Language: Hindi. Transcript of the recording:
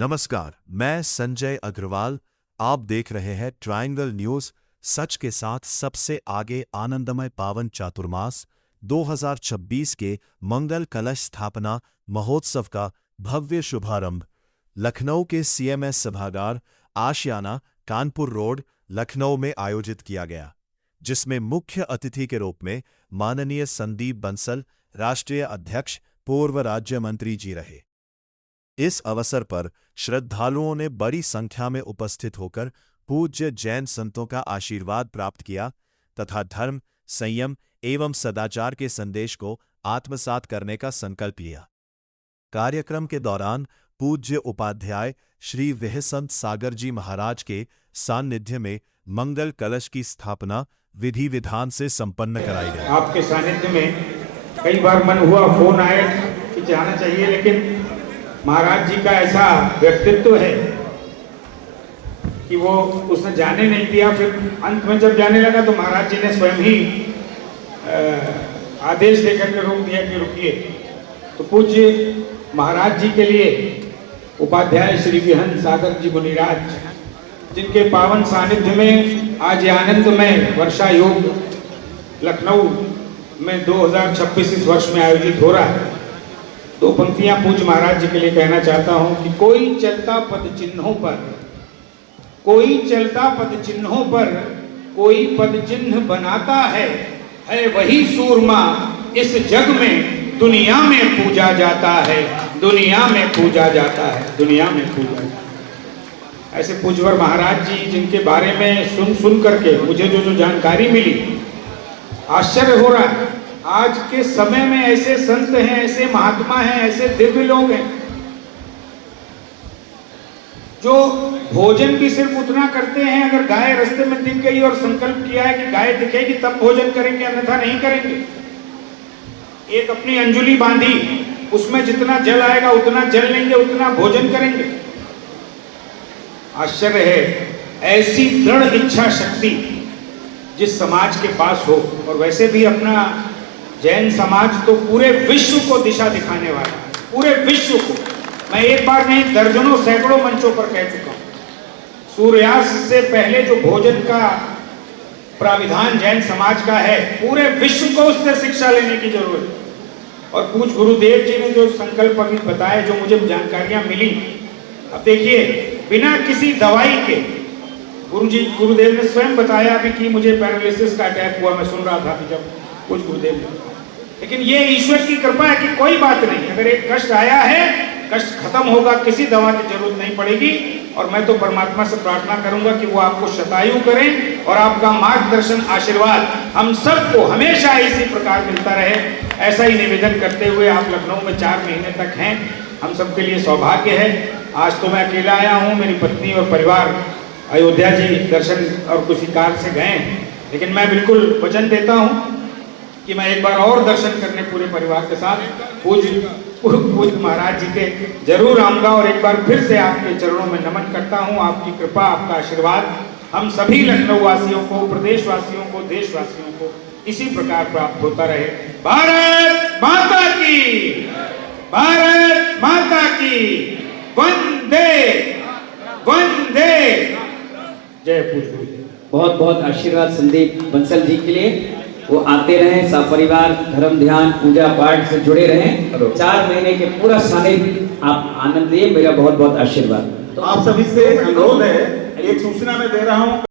नमस्कार, मैं संजय अग्रवाल। आप देख रहे हैं ट्रायंगल न्यूज। सच के साथ सबसे आगे। आनंदमय पावन चातुर्मास 2026 के मंगल कलश स्थापना महोत्सव का भव्य शुभारंभ लखनऊ के सीएमएस सभागार आशियाना कानपुर रोड लखनऊ में आयोजित किया गया, जिसमें मुख्य अतिथि के रूप में माननीय संदीप बंसल, राष्ट्रीय अध्यक्ष, पूर्व राज्य मंत्री जी रहे। इस अवसर पर श्रद्धालुओं ने बड़ी संख्या में उपस्थित होकर पूज्य जैन संतों का आशीर्वाद प्राप्त किया तथा धर्म, संयम एवं सदाचार के संदेश को आत्मसात करने का संकल्प लिया। कार्यक्रम के दौरान पूज्य उपाध्याय श्री विहसंत सागर जी महाराज के सान्निध्य में मंगल कलश की स्थापना विधि विधान से संपन्न कराई गई। आपके सानिध्य में कई बार मन हुआ, फोन आए कि जाना चाहिए, लेकिन महाराज जी का ऐसा व्यक्तित्व है कि वो उसने जाने नहीं दिया। फिर अंत में जब जाने लगा तो महाराज जी ने स्वयं ही आदेश देकर के रोक दिया कि रुकिए। तो पूज्य महाराज जी के लिए उपाध्याय श्री विहंत सागर जी मुनिराज, जिनके पावन सानिध्य में आज आनंदमय वर्षा योग लखनऊ में 2026 इस वर्ष में आयोजित हो रहा है। दो पंक्तियां पूज्य महाराज जी के लिए कहना चाहता हूं कि कोई चलता पद चिन्हों पर, कोई चलता पद चिन्हों पर, कोई पद चिन्ह बनाता है वही सूरमा इस जग में दुनिया में पूजा जाता है, दुनिया में पूजा जाता है, दुनिया में पूजा जाता है। ऐसे पूज्यवर महाराज जी, जिनके बारे में सुन करके मुझे जो जानकारी मिली, आश्चर्य हो रहा है। आज के समय में ऐसे संत हैं, ऐसे महात्मा हैं, ऐसे दिव्य लोग हैं जो भोजन भी सिर्फ उतना करते हैं, अगर गाय रास्ते में दिख गई और संकल्प किया है कि गाय दिखेगी तब भोजन करेंगे, अन्यथा नहीं करेंगे। एक अपनी अंजुली बांधी, उसमें जितना जल आएगा उतना जल लेंगे, उतना भोजन करेंगे। आश्चर्य है ऐसी दृढ़ इच्छा शक्ति जिस समाज के पास हो। और वैसे भी अपना जैन समाज तो पूरे विश्व को दिशा दिखाने वाला है, पूरे विश्व को। मैं एक बार नहीं, दर्जनों सैकड़ों मंचों पर कह चुका हूं। सूर्यास्त से पहले जो भोजन का प्राविधान जैन समाज का है, पूरे विश्व को उससे शिक्षा लेने की जरूरत है। और पूज्य गुरुदेव जी ने जो संकल्प अभी बताए, जो मुझे जानकारियां मिली, अब देखिए, बिना किसी दवाई के गुरुदेव ने स्वयं बताया अभी कि मुझे पैरालिसिस का अटैक हुआ। मैं सुन रहा था अभी जब कुछ गुरुदेव ने, लेकिन ये ईश्वर की कृपा है कि कोई बात नहीं, अगर एक कष्ट आया है, कष्ट खत्म होगा, किसी दवा की जरूरत नहीं पड़ेगी। और मैं तो परमात्मा से प्रार्थना करूंगा कि वो आपको शतायु करें और आपका मार्गदर्शन, आशीर्वाद हम सबको हमेशा इसी प्रकार मिलता रहे। ऐसा ही निवेदन करते हुए, आप लखनऊ में 4 महीने तक हैं, हम सबके लिए सौभाग्य है। आज तो मैं अकेला आया हूँ, मेरी पत्नी और परिवार अयोध्या जी दर्शन और किसी कार्य से गए हैं, लेकिन मैं बिल्कुल वचन देता हूँ कि मैं एक बार और दर्शन करने पूरे परिवार के साथ पूज्य महाराज जी के जरूर आऊंगा। और एक बार फिर से आपके चरणों में नमन करता हूं। आपकी कृपा, आपका आशीर्वाद हम सभी लखनऊ वासियों को, प्रदेश वासियों को, देशवासियों को इसी प्रकार प्राप्त होता रहे। भारत माता की, भारत माता की, वंदे वंदे। जय पूज्य। बहुत बहुत आशीर्वाद संदीप बंसल जी के लिए। वो आते रहें, सपरिवार धर्म ध्यान पूजा पाठ से जुड़े रहें। 4 महीने के पूरा सानिध्य आप आनंद लिए। मेरा बहुत बहुत आशीर्वाद। तो आप सभी से अनुरोध है, एक सूचना मैं दे रहा हूँ।